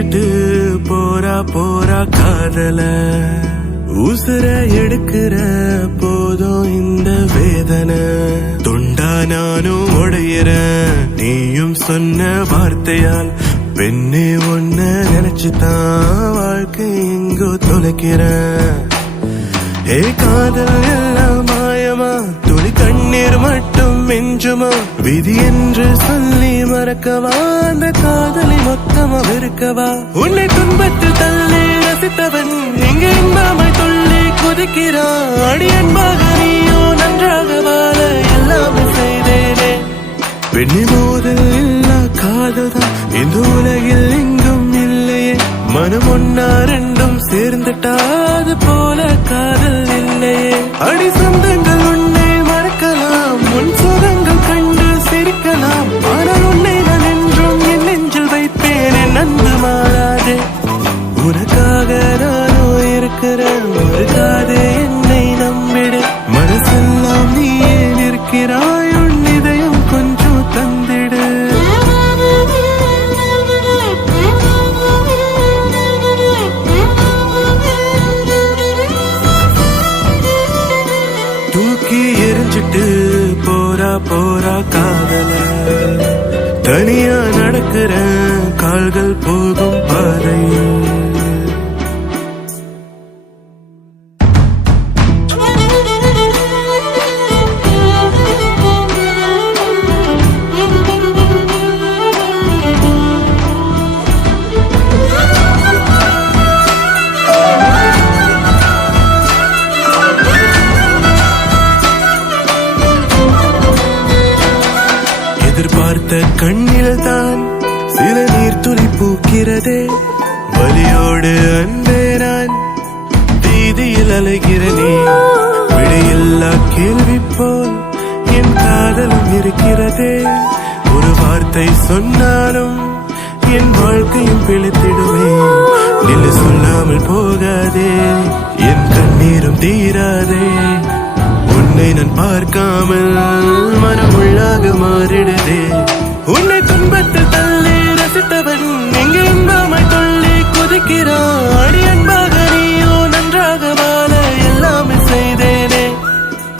எரிஞ்சிட்டு போரா போரா காதல உசுர எடுக்கிற போதும் இந்த வேதனை தொண்டா நானும் உடையிற நீயும் சொன்ன வார்த்தையால் பெண்ணே ஒன்ன நினைச்சுதான் வாழ்க்கை எங்கோ தொலைக்கிற ஏ காதல் எல்லாம் மாயமா துளி கண்ணீர் மட்டும் மிஞ்சுமா விதி என்று சொல்லி மறக்கவா அந்த காதலை மொத்தமா வெறுக்கவா உன்னை துன்பத்தில் தள்ளி ரசித்தவன் இங்கு இன்பமாய் துள்ளி குதிக்கிறான் அடி அன்பாக நீயோ நன்றாக வாழ எல்லாமே செய்தேனே பெண்ணி மோதல் இல்லா காதல்தான் இந்த உலகில் எங்கும் இல்லையே மனம் ஒன்னா ரெண்டும் சேர்ந்துட்டாது போல காதல் இல்லையே அடி சொந்தங்கள் உன்னை மறக்கலாம் முன் சுகங்கள் கண்டு சிரிக்கலாம் ஆனால் உன்னை நான் என்றும் என் நெஞ்சில் வைப்பேன் என் அன்பு மாறாதே உனக்காக நானோ இருக்கிறேன் மறுக்காதே என்னை நம்பிடு மனசெல்லாம் நீயே நிற்கிறாய் உன் இதயம் கொஞ்சம் தந்திடு தூக்கி எரிஞ்சிட்டு போரா போரா காதல தனியா நடக்கிற கால்கள் போகும் பாதையில் எதிர்பார்த்த கண்ணில் தான் சில நீர் துளி பூக்கிறதே வலியோடு அன்பே நான் வீதியில் அலைகிறனே விடையில்லா கேள்வி போல் என் காதலும் இருக்கிறதே ஒரு வார்த்தை சொன்னாலும் என் வாழ்க்கையும் பிழைத்திடுமே நிலை சொல்லாமல் போகாதே என் கண்ணீரும் தீராதே உன்னை நான் பார்க்காமல் மனம் உள்ளாக மாறிடுதே உன்னை துன்பத்தில் தள்ளி ரசித்தவன் இங்கு இன்பமாய் துள்ளி குதிக்கிறான் அடி அன்பாக நீயோ நன்றாக வாழ எல்லாமே செய்தேனே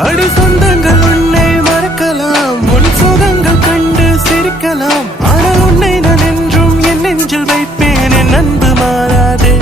அடி சொந்தங்கள் உன்னை மறக்கலாம் உன் சுகங்கள் கண்டு சிரிக்கலாம் ஆனால் உன்னை நான் என்றும் என் நெஞ்சில் வைப்பேன் என் அன்பு மாறாதே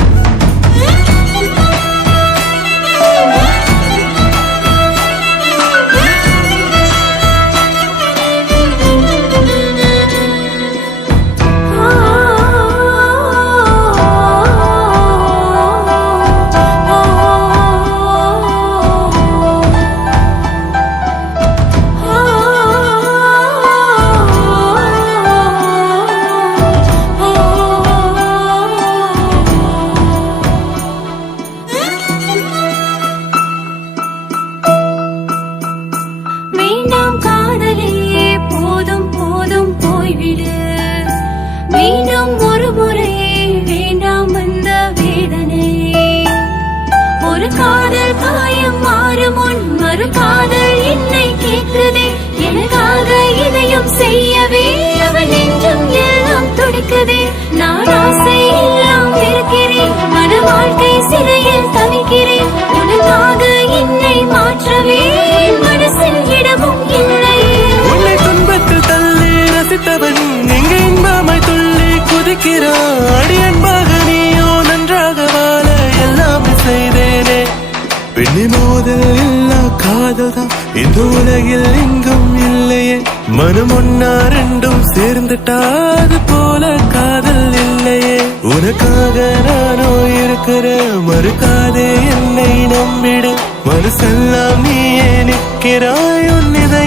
மீண்டும் ஒரு முறை வேண்டாம் வந்த வேதனை ஒரு காதல் காயம் மாறும் முன் மறு காதல் என்னை கேட்குதே எனக்காக இதையும் செய்யவே அவன் நெஞ்சும் எல்லாம் துடிக்குதே நான் ஆசை எல்லாம் இருக்கிறேன் மன வாழ்க்கை சிறையில் தவிக்கிறேன் உனக்காக என்னை மாற்றவே மனசில் இடமும் இல்லை உன்னை துன்பத்தில் தள்ளி ரசித்தவன் இங்கு இன்பமாய் துள்ளி குதிக்கிறான் அடி அன்பாக நீயோ நன்றாக வாழ எல்லாமே செய்தேனே பெண்ணி மோதல் இல்லா காதல் தான் இந்த உலகில் எங்கும் இல்லையே மனம் ஒன்னா ரெண்டும் சேர்ந்துட்டாது போல காதல் இல்லையே உனக்காக நானோ இருக்கிற மறுக்காதே என்னை நம்பிடு மனசெல்லாம் நீயே நிற்கிறாய் உன் இதயம்